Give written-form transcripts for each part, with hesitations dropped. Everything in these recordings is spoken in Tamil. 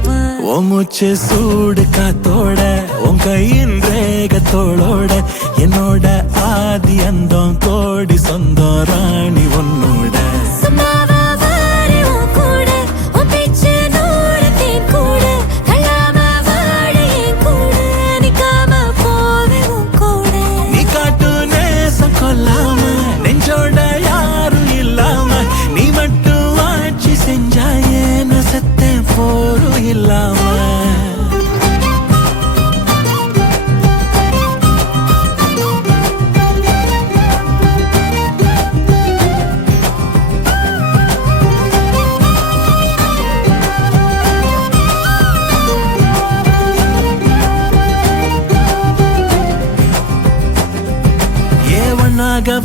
இல்லாம மூச்சு சூடு காத்தோட உன் கையின் ரேகத்தோளோட என்னோட ஆதி அந்தம் கோடி சொந்தம் ராணி உன்னோட கொல்லாம நெஞ்சோட யாரும் இல்லாம நீ மட்டும் ஆட்சி செஞ்சாயே நசத்தே போரும் இல்லாம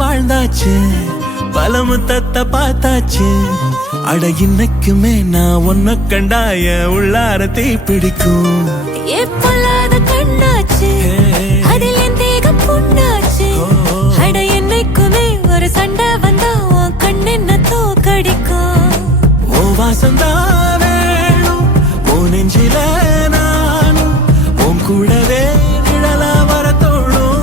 வாழ்ந்தாச்சு பல முத்தத்தை பார்த்தாச்சு அட இன்னைக்குமே நான் உன்ன கண்டாய உள்ளாரத்தை பிடிக்கும் எப்பொல்லாத கண்ணாச்சு அதில் என் தேகம் புண்ணாச்சு அட என்னைக்குமே ஒரு சண்டை வந்தா உன் கண்ணென்ன தோக்கடிக்கும் ஓ வாசந்தா வேணும் ஓ நெஞ்சில நானும் உன் கூடவே நிழலா வர தோணும்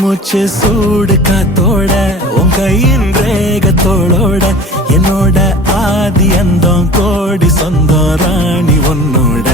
மூச்சு சூடு காத்தோட உன் கையின் ரேகத்தோளோட என்னோட ஆதி அந்தம் கோடி சொந்தம் ராணி உன்னோட